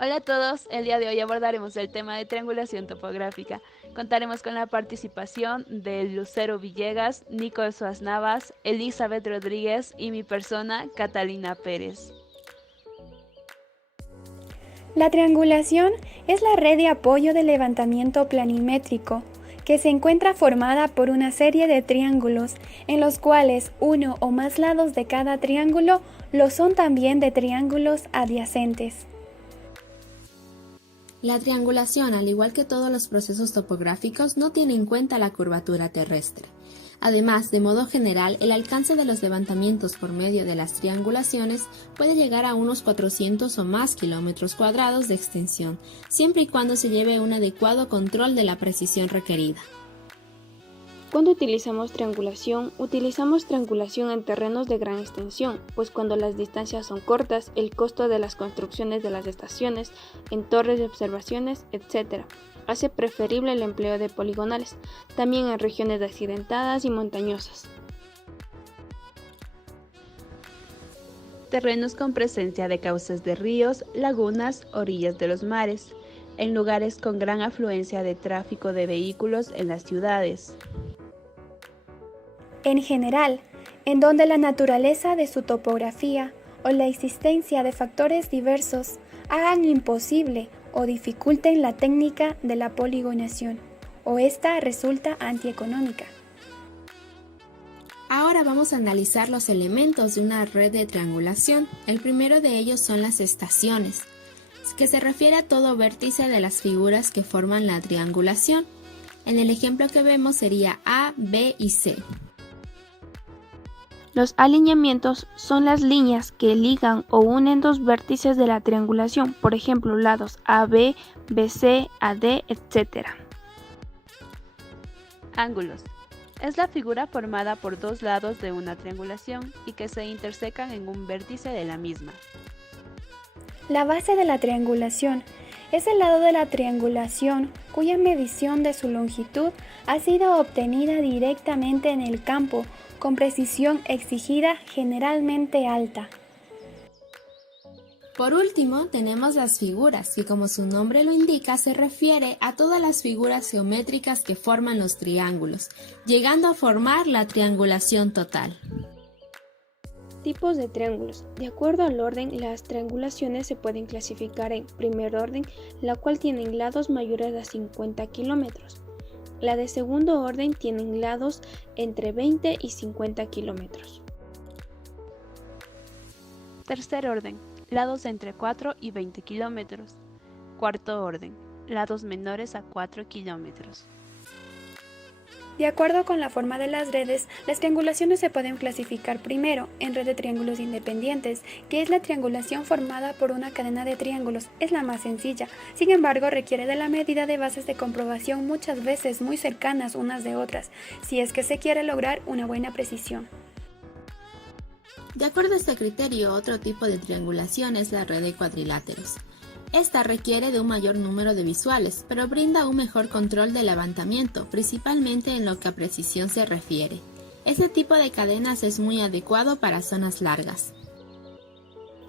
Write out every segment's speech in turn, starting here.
Hola a todos, el día de hoy abordaremos el tema de triangulación topográfica. Contaremos con la participación de Lucero Villegas, Nico Suaz Navas, Elizabeth Rodríguez y mi persona, Catalina Pérez. La triangulación es la red de apoyo de levantamiento planimétrico, que se encuentra formada por una serie de triángulos, en los cuales uno o más lados de cada triángulo lo son también de triángulos adyacentes. La triangulación, al igual que todos los procesos topográficos, no tiene en cuenta la curvatura terrestre. Además, de modo general, el alcance de los levantamientos por medio de las triangulaciones puede llegar a unos 400 o más kilómetros cuadrados de extensión, siempre y cuando se lleve un adecuado control de la precisión requerida. Cuando utilizamos triangulación en terrenos de gran extensión, pues cuando las distancias son cortas, el costo de las construcciones de las estaciones, en torres de observaciones, etc., hace preferible el empleo de poligonales, también en regiones accidentadas y montañosas. Terrenos con presencia de cauces de ríos, lagunas, orillas de los mares, en lugares con gran afluencia de tráfico de vehículos en las ciudades. En general, en donde la naturaleza de su topografía o la existencia de factores diversos hagan imposible o dificulten la técnica de la poligonación, o esta resulta antieconómica. Ahora vamos a analizar los elementos de una red de triangulación. El primero de ellos son las estaciones, que se refiere a todo vértice de las figuras que forman la triangulación. En el ejemplo que vemos sería A, B y C. Los alineamientos son las líneas que ligan o unen dos vértices de la triangulación, por ejemplo, lados AB, BC, AD, etc. Ángulos. Es la figura formada por dos lados de una triangulación y que se intersecan en un vértice de la misma. La base de la triangulación es el lado de la triangulación cuya medición de su longitud ha sido obtenida directamente en el campo con precisión exigida generalmente alta. Por último, tenemos las figuras, que como su nombre lo indica, se refiere a todas las figuras geométricas que forman los triángulos, llegando a formar la triangulación total. Tipos de triángulos. De acuerdo al orden, las triangulaciones se pueden clasificar en primer orden, la cual tienen lados mayores a 50 kilómetros. La de segundo orden tienen lados entre 20 y 50 kilómetros. Tercer orden, lados entre 4 y 20 kilómetros. Cuarto orden, lados menores a 4 kilómetros. De acuerdo con la forma de las redes, las triangulaciones se pueden clasificar primero en red de triángulos independientes, que es la triangulación formada por una cadena de triángulos, es la más sencilla, sin embargo requiere de la medida de bases de comprobación muchas veces muy cercanas unas de otras, si es que se quiere lograr una buena precisión. De acuerdo a este criterio, otro tipo de triangulación es la red de cuadriláteros. Esta requiere de un mayor número de visuales, pero brinda un mejor control del levantamiento, principalmente en lo que a precisión se refiere. Este tipo de cadenas es muy adecuado para zonas largas.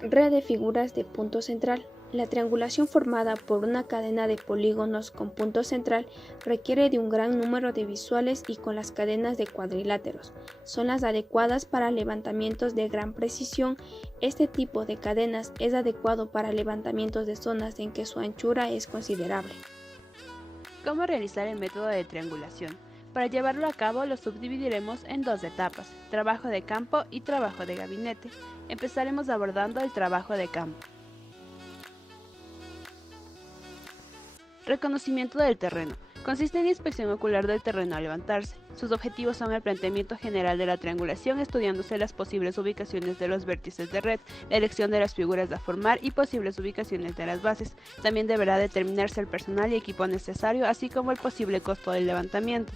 Red de figuras de punto central. La triangulación formada por una cadena de polígonos con punto central requiere de un gran número de visuales y con las cadenas de cuadriláteros. Son las adecuadas para levantamientos de gran precisión. Este tipo de cadenas es adecuado para levantamientos de zonas en que su anchura es considerable. ¿Cómo realizar el método de triangulación? Para llevarlo a cabo lo subdividiremos en dos etapas, trabajo de campo y trabajo de gabinete. Empezaremos abordando el trabajo de campo. Reconocimiento del terreno. Consiste en inspección ocular del terreno al levantarse. Sus objetivos son el planteamiento general de la triangulación, estudiándose las posibles ubicaciones de los vértices de red, la elección de las figuras a formar y posibles ubicaciones de las bases. También deberá determinarse el personal y equipo necesario, así como el posible costo del levantamiento.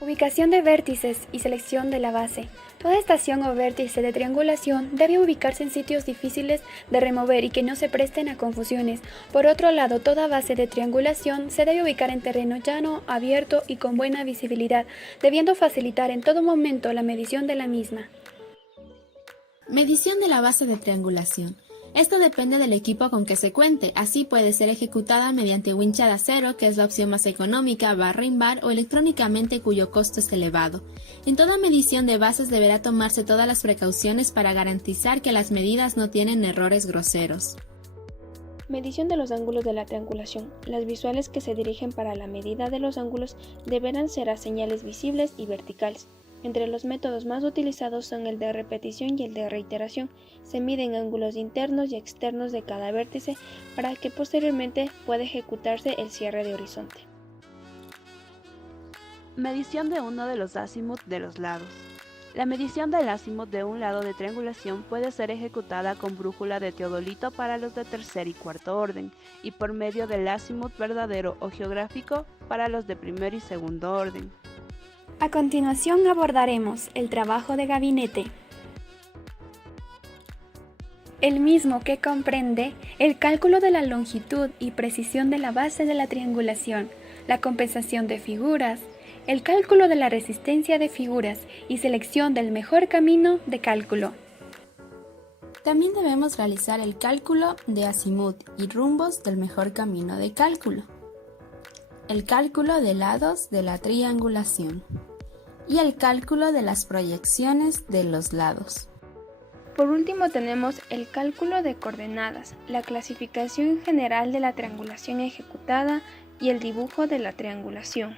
Ubicación de vértices y selección de la base. Toda estación o vértice de triangulación debe ubicarse en sitios difíciles de remover y que no se presten a confusiones. Por otro lado, toda base de triangulación se debe ubicar en terreno llano, abierto y con buena visibilidad, debiendo facilitar en todo momento la medición de la misma. Medición de la base de triangulación. Esto depende del equipo con que se cuente, así puede ser ejecutada mediante wincha de acero, que es la opción más económica, barra in-bar o electrónicamente cuyo costo es elevado. En toda medición de bases deberá tomarse todas las precauciones para garantizar que las medidas no tienen errores groseros. Medición de los ángulos de la triangulación. Las visuales que se dirigen para la medida de los ángulos deberán ser a señales visibles y verticales. Entre los métodos más utilizados son el de repetición y el de reiteración. Se miden ángulos internos y externos de cada vértice para que posteriormente pueda ejecutarse el cierre de horizonte. Medición de uno de los azimut de los lados. La medición del azimut de un lado de triangulación puede ser ejecutada con brújula de teodolito para los de tercer y cuarto orden, y por medio del azimut verdadero o geográfico para los de primer y segundo orden. A continuación abordaremos el trabajo de gabinete, el mismo que comprende el cálculo de la longitud y precisión de la base de la triangulación, la compensación de figuras, el cálculo de la resistencia de figuras y selección del mejor camino de cálculo. También debemos realizar el cálculo de azimut y rumbos del mejor camino de cálculo, el cálculo de lados de la triangulación y el cálculo de las proyecciones de los lados. Por último tenemos el cálculo de coordenadas, la clasificación general de la triangulación ejecutada y el dibujo de la triangulación.